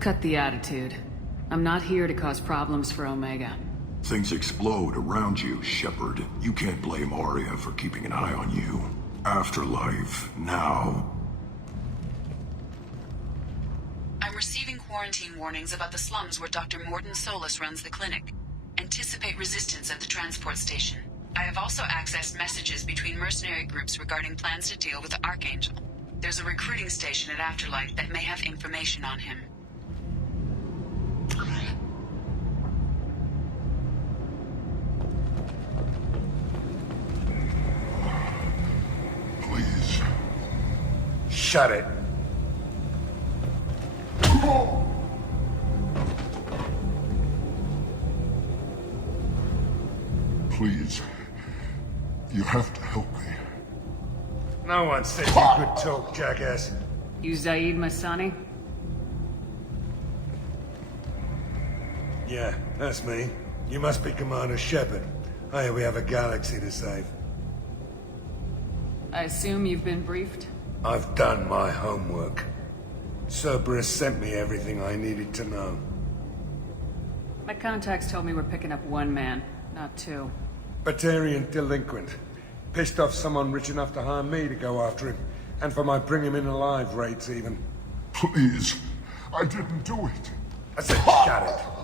Cut the attitude. I'm not here to cause problems for Omega. Things explode around you, Shepard. You can't blame Arya for keeping an eye on you. Afterlife, now. I'm receiving quarantine warnings about the slums where Dr. Mordin Solus runs the clinic. Anticipate resistance at the transport station. I have also accessed messages between mercenary groups regarding plans to deal with the Archangel. There's a recruiting station at Afterlife that may have information on him. Please. Shut it. Please. You have to help me. No one said you could talk, jackass. You Zaid Masani? Yeah, that's me. You must be Commander Shepard. Hey, we have a galaxy to save. I assume you've been briefed? I've done my homework. Cerberus sent me everything I needed to know. My contacts told me we're picking up one man, not two. Batarian delinquent. Pissed off someone rich enough to hire me to go after him. And for my bring him in alive rates even. Please. I didn't do it. I said shut it.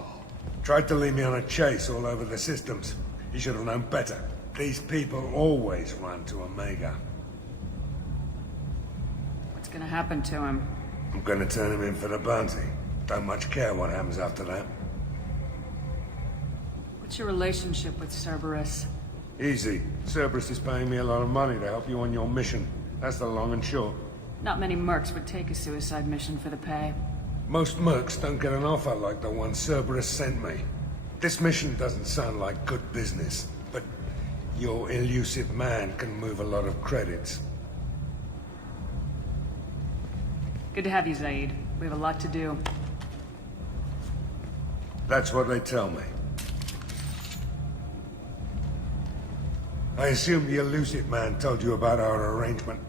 Tried to lead me on a chase all over the systems. He should have known better. These people always run to Omega. What's gonna happen to him? I'm gonna turn him in for the bounty. Don't much care what happens after that. What's your relationship with Cerberus? Easy. Cerberus is paying me a lot of money to help you on your mission. That's the long and short. Not many mercs would take a suicide mission for the pay. Most mercs don't get an offer like the one Cerberus sent me. This mission doesn't sound like good business, but your elusive man can move a lot of credits. Good to have you, Zaid. We have a lot to do. That's what they tell me. I assume the elusive man told you about our arrangement.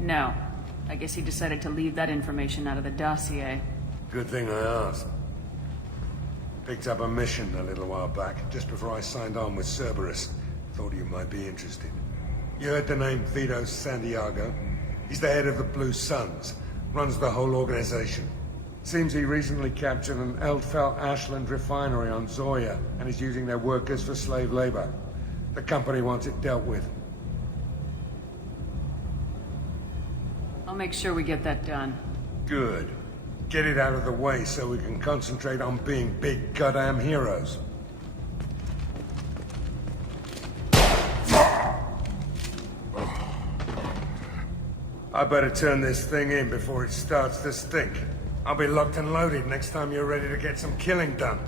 No. I guess he decided to leave that information out of the dossier. Good thing I asked. Picked up a mission a little while back, just before I signed on with Cerberus. Thought you might be interested. You heard the name Vito Santiago? He's the head of the Blue Suns, runs the whole organization. Seems he recently captured an Eldfell Ashland refinery on Zoya and is using their workers for slave labor. The company wants it dealt with. I'll make sure we get that done. Good. Get it out of the way so we can concentrate on being big goddamn heroes. I better turn this thing in before it starts to stink. I'll be locked and loaded next time you're ready to get some killing done.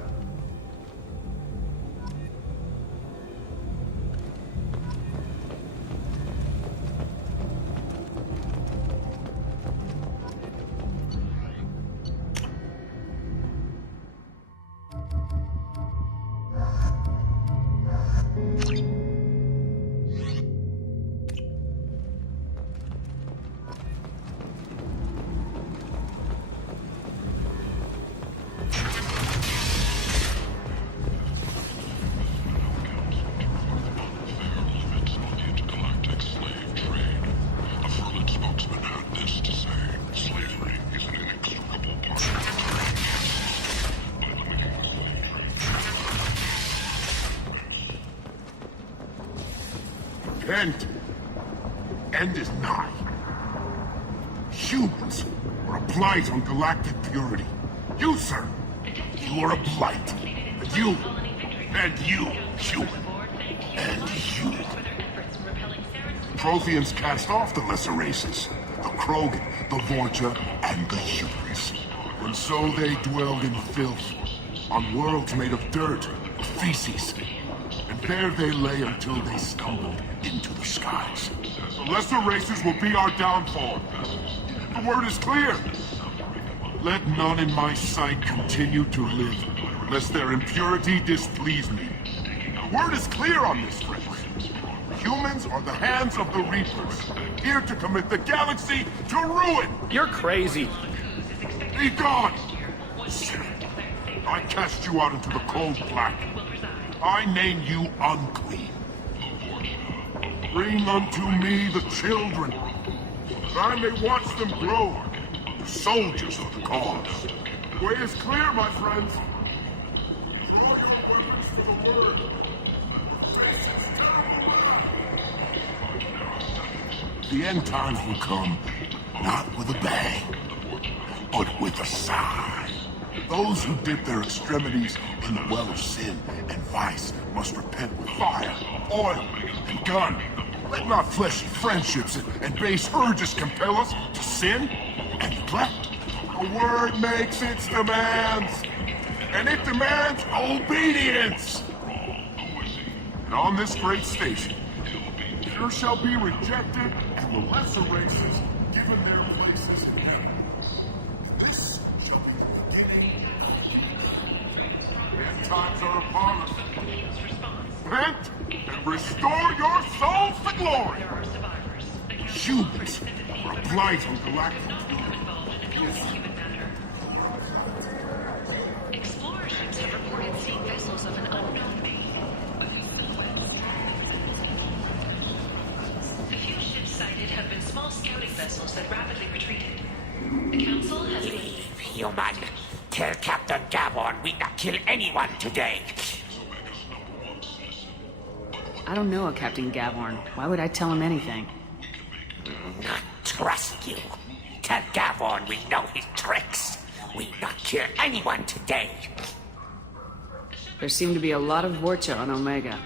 End is nigh. Humans are a blight on galactic purity. You, sir, you are a blight. You, and you, human, and you. Protheans cast off the lesser races, the Krogan, the Vorcha, and the Hubris. And so they dwelled in filth, on worlds made of dirt, of feces. And there they lay until they stumbled into the skies. The lesser races will be our downfall. The word is clear. Let none in my sight continue to live, lest their impurity displease me. The word is clear on this, friends. Humans are the hands of the Reapers, here to commit the galaxy to ruin! You're crazy. Be gone! Sinner, I cast you out into the cold black. I name you unclean. Bring unto me the children, that I may watch them grow, the soldiers of the cause. The way is clear, my friends. Draw your weapons for the word. The end times will come, not with a bang, but with a sigh. Those who dip their extremities in the well of sin and vice must repent with fire, oil, and gun. Let not fleshy friendships and base urges compel us to sin and neglect. The word makes its demands, and it demands obedience. And on this great station, pure shall be rejected, and the lesser races given their places in heaven. This shall be the beginning. The end times are upon us. Repent and restore your souls to glory. Humans are a blight on galactic. Explorer ships have reported seeing vessels of an unknown make. The few ships sighted have been small scouting vessels that rapidly retreated. The Council has been... Human, tell Captain Gavon we not kill anyone today. I don't know a Captain Gavorn. Why would I tell him anything? Not trust you. Tell Gavon we know his tricks. We not kill anyone today. There seem to be a lot of Vorcha on Omega.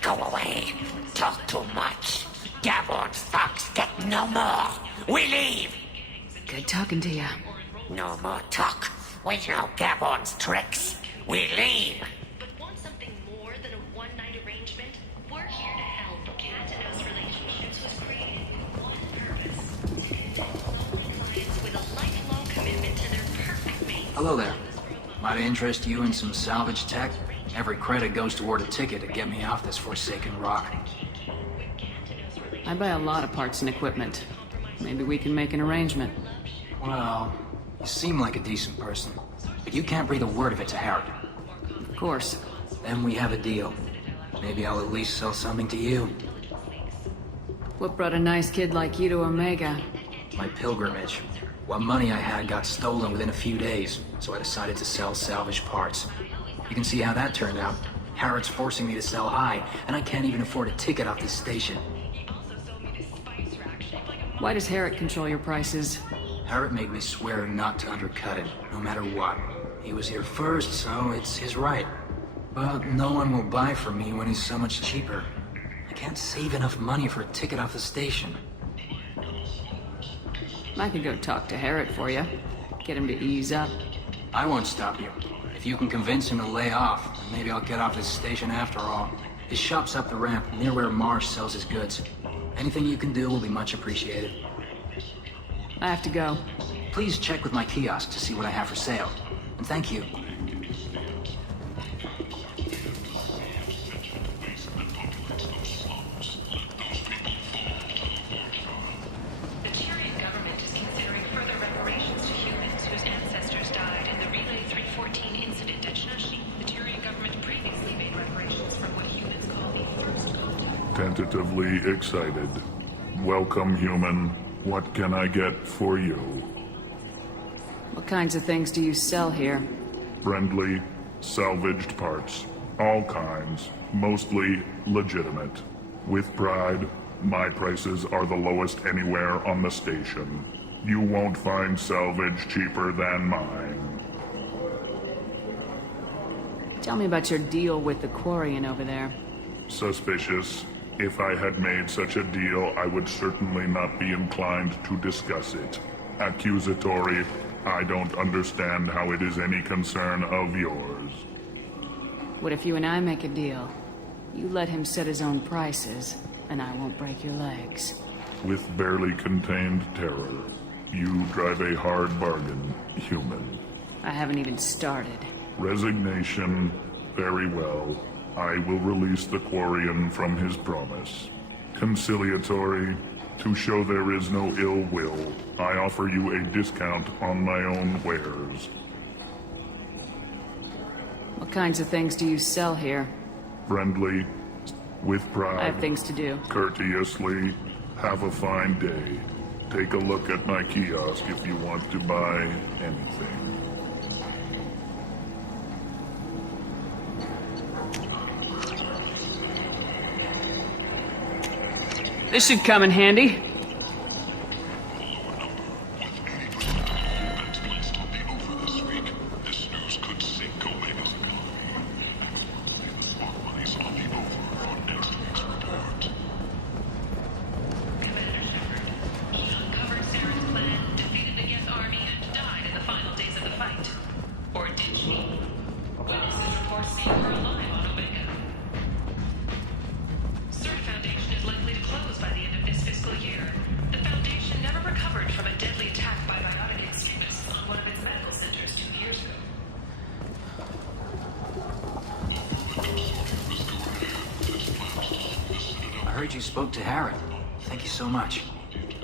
Go away. Talk too much. Gavon's thugs get no more. We leave. Good talking to you. No more talk. We know Gavon's tricks. We leave. Hello there. Might I interest you in some salvage tech? Every credit goes toward a ticket to get me off this forsaken rock. I buy a lot of parts and equipment. Maybe we can make an arrangement. Well, you seem like a decent person, but you can't breathe a word of it to Harrod. Of course. Then we have a deal. Maybe I'll at least sell something to you. What brought a nice kid like you to Omega? My pilgrimage. What money I had got stolen within a few days, so I decided to sell salvaged parts. You can see how that turned out. Harrod's forcing me to sell high, and I can't even afford a ticket off this station. Why does Harrod control your prices? Harrod made me swear not to undercut him, no matter what. He was here first, so it's his right. But no one will buy from me when he's so much cheaper. I can't save enough money for a ticket off the station. I could go talk to Harrod for you. Get him to ease up. I won't stop you. If you can convince him to lay off, then maybe I'll get off this station after all. His shop's up the ramp, near where Marsh sells his goods. Anything you can do will be much appreciated. I have to go. Please check with my kiosk to see what I have for sale. And thank you. Tentatively excited. Welcome, human. What can I get for you? What kinds of things do you sell here? Friendly, salvaged parts. All kinds. Mostly legitimate. With pride, my prices are the lowest anywhere on the station. You won't find salvage cheaper than mine. Tell me about your deal with the Quarian over there. Suspicious. If I had made such a deal, I would certainly not be inclined to discuss it. Accusatory. I don't understand how it is any concern of yours. What if you and I make a deal? You let him set his own prices, and I won't break your legs. With barely contained terror, you drive a hard bargain, human. I haven't even started. Resignation. Very well. I will release the Quarian from his promise. conciliatory. To show there is no ill will, I offer you a discount on my own wares. What kinds of things do you sell here? Friendly, with pride. I have things to do. Courteously, have a fine day. Take a look at my kiosk if you want to buy anything. This should come in handy. I heard you spoke to Harrod. Thank you so much.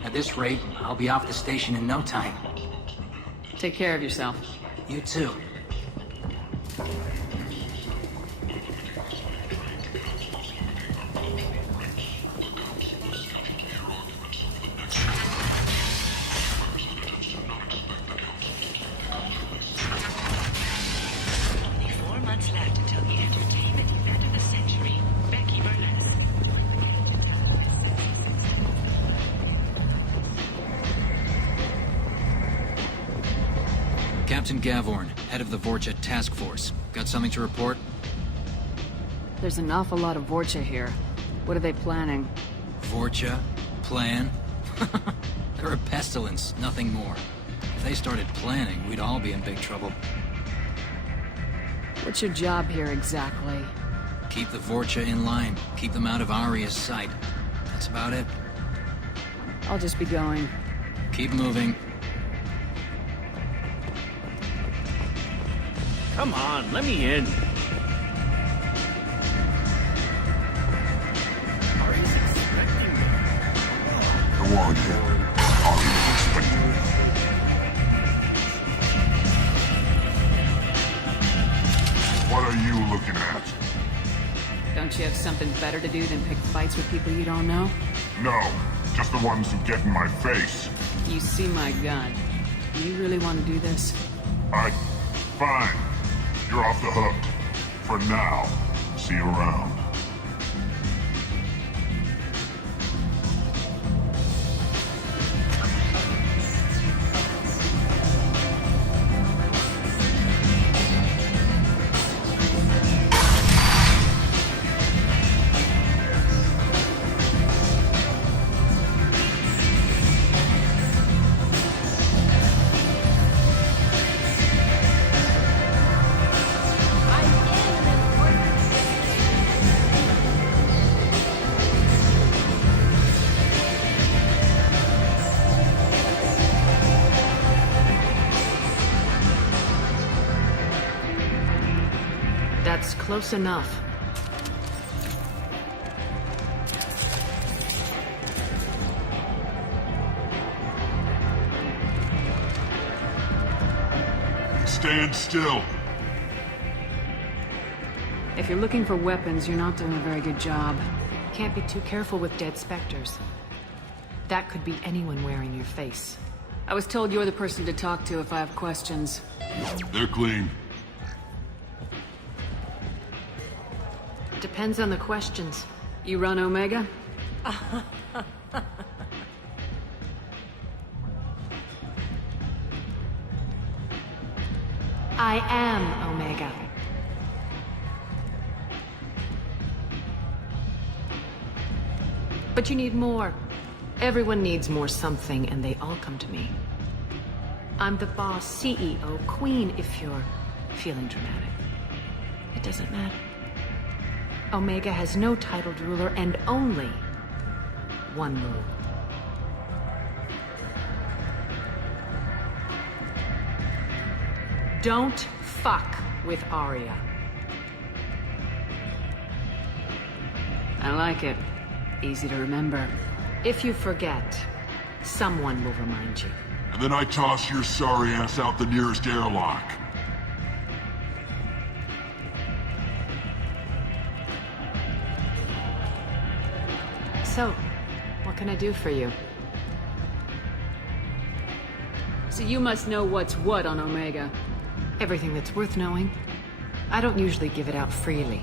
At this rate, I'll be off the station in no time. Take care of yourself. You too. Captain Gavorn, head of the Vorcha Task Force. Got something to report? There's an awful lot of Vorcha here. What are they planning? Vorcha? Plan? They're a pestilence, nothing more. If they started planning, we'd all be in big trouble. What's your job here exactly? Keep the Vorcha in line. Keep them out of Aria's sight. That's about it. I'll just be going. Keep moving. Come on, let me in. Aria's expecting me. Go on here. Aria's expecting me. What are you looking at? Don't you have something better to do than pick fights with people you don't know? No, just the ones who get in my face. You see my gun. Do you really want to do this? Fine. You're off the hook. For now. See you around. That's close enough. Stand still. If you're looking for weapons, you're not doing a very good job. Can't be too careful with dead specters. That could be anyone wearing your face. I was told you're the person to talk to if I have questions. They're clean. Depends on the questions. You run Omega? I am Omega. But you need more. Everyone needs more something, and they all come to me. I'm the boss, CEO, queen, if you're feeling dramatic. It doesn't matter. Omega has no titled ruler and only one rule. Don't fuck with Aria. I like it. Easy to remember. If you forget, someone will remind you. And then I toss your sorry ass out the nearest airlock. So, what can I do for you? So you must know what's what on Omega. Everything that's worth knowing. I don't usually give it out freely.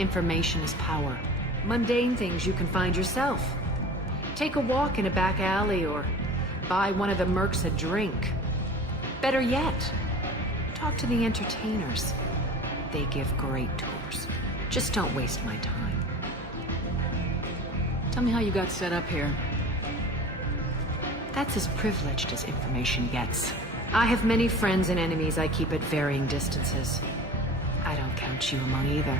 Information is power. Mundane things you can find yourself. Take a walk in a back alley or buy one of the mercs a drink. Better yet, talk to the entertainers. They give great tours. Just don't waste my time. Tell me how you got set up here. That's as privileged as information gets. I have many friends and enemies I keep at varying distances. I don't count you among either.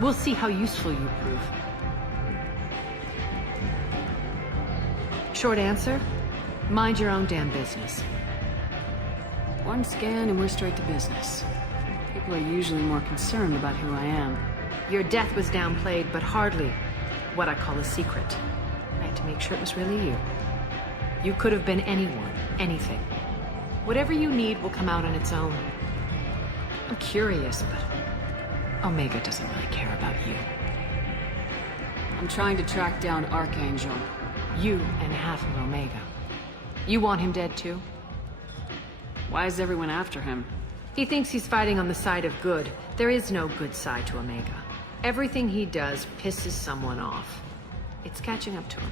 We'll see how useful you prove. Short answer? Mind your own damn business. One scan and we're straight to business. People are usually more concerned about who I am. Your death was downplayed, but hardly what I call a secret. I had to make sure it was really you. You could have been anyone, anything. Whatever you need will come out on its own. I'm curious, but Omega doesn't really care about you. I'm trying to track down Archangel. You and half of Omega. You want him dead too? Why is everyone after him? He thinks he's fighting on the side of good. There is no good side to Omega. Everything he does pisses someone off. It's catching up to him.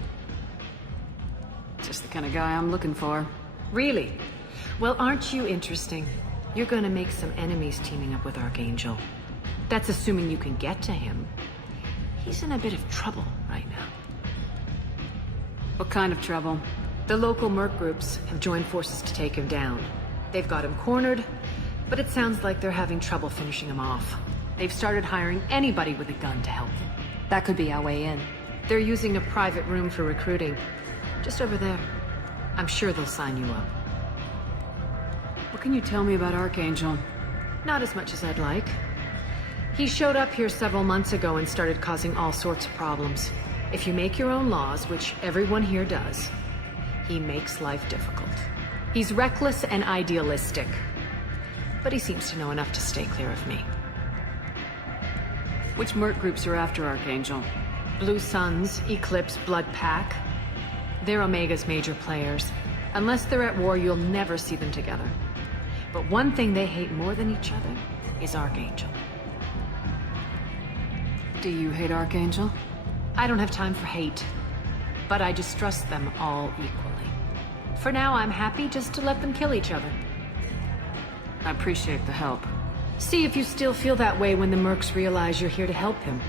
Just the kind of guy I'm looking for. Really? Well, aren't you interesting? You're gonna make some enemies teaming up with Archangel. That's assuming you can get to him. He's in a bit of trouble right now. What kind of trouble? The local merc groups have joined forces to take him down. They've got him cornered, but it sounds like they're having trouble finishing him off. They've started hiring anybody with a gun to help them. That could be our way in. They're using a private room for recruiting. Just over there. I'm sure they'll sign you up. What can you tell me about Archangel? Not as much as I'd like. He showed up here several months ago and started causing all sorts of problems. If you make your own laws, which everyone here does, he makes life difficult. He's reckless and idealistic, but he seems to know enough to stay clear of me. Which merc groups are after Archangel? Blue Suns, Eclipse, Blood Pack. They're Omega's major players. Unless they're at war, you'll never see them together. But one thing they hate more than each other is Archangel. Do you hate Archangel? I don't have time for hate, but I distrust them all equally. For now, I'm happy just to let them kill each other. I appreciate the help. See if you still feel that way when the mercs realize you're here to help him.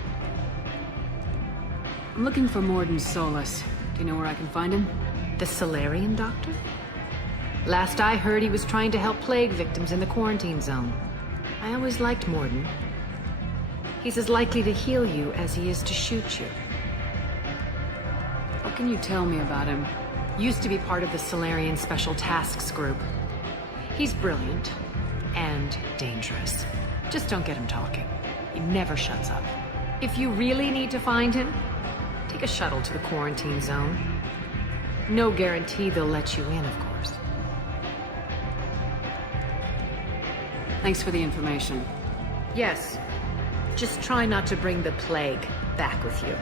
I'm looking for Morden Solus. Do you know where I can find him? The Solarian doctor? Last I heard, he was trying to help plague victims in the quarantine zone. I always liked Morden. He's as likely to heal you as he is to shoot you. What can you tell me about him? Used to be part of the Solarian Special Tasks Group. He's brilliant and dangerous. Just don't get him talking. He never shuts up. If you really need to find him, take a shuttle to the quarantine zone. No guarantee they'll let you in, of course. Thanks for the information. Yes. Just try not to bring the plague back with you.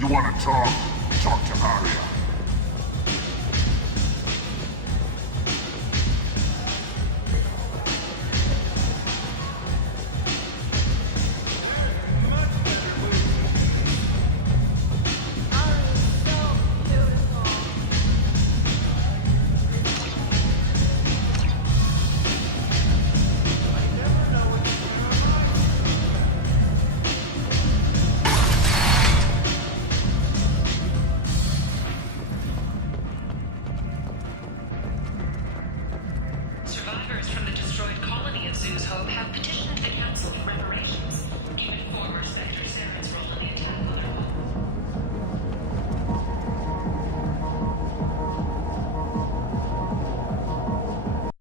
You want to talk? Talk to Aria.